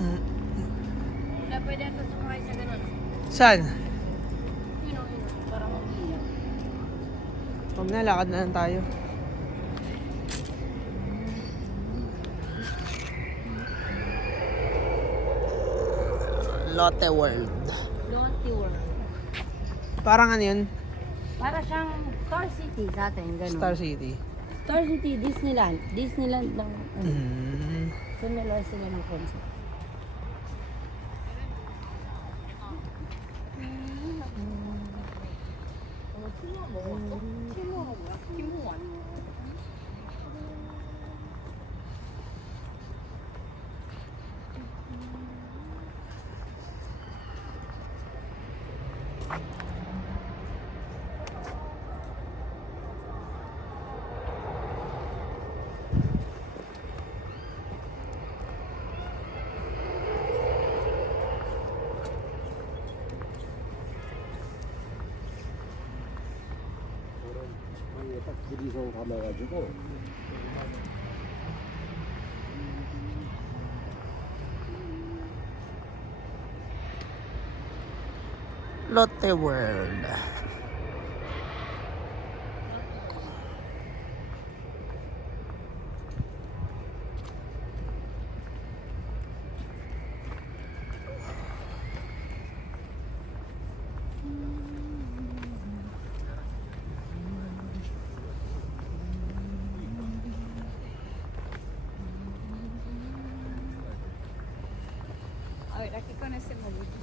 Mm. Wala pwede ako sumakay sa ganun. Saan? Yun o, yun o. Parang umiyak. Huwag na, lakad na lang tayo. Lotte World. Lotte World. Parang ano yun? Para siyang Star City sa atin, ganun. Star City. Star City, Disneyland. Disneyland lang. Ano, mm. Similar sila ng concept. 뭐 먹었어? 킹모가 뭐야? 킹모 아. 음. 딱 둘이서 World. A ver, aquí con ese molito.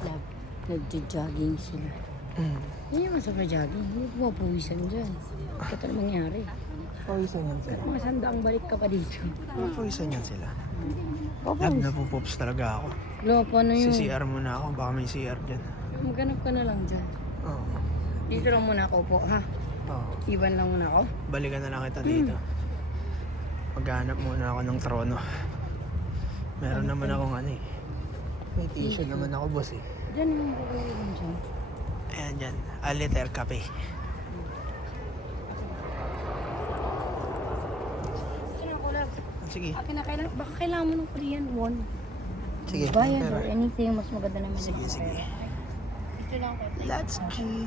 Nag, nagja-jogging sila. Mm. Hindi naman sobra jogging. Hindi pumapawisan dyan. Ito na mangyari. Pawisan yan sila. Mga sandaang balik ka pa dito. Pawisan yan sila. Lab na pupops talaga ako. Lo, paano yun? CCR muna ako, baka may CR dyan. Maghanap ka na lang dyan. Oo. Dito lang muna ako po, ha? Oo. Iwan lang muna ako. Balikan na lang kita dito. Maghanap muna ako ng trono. Meron naman akong ano eh. May tissue naman ako boss eh. Diyan yung kukunin dyan. Ayan dyan. Aliter Cafe. Sino ako lang? Sige. Akin na kailangan, baka kailangan mo ng Korean won. Sige. Bayan or anything, mas maganda naman. Sige, sige. Dito lang ako. Let's G.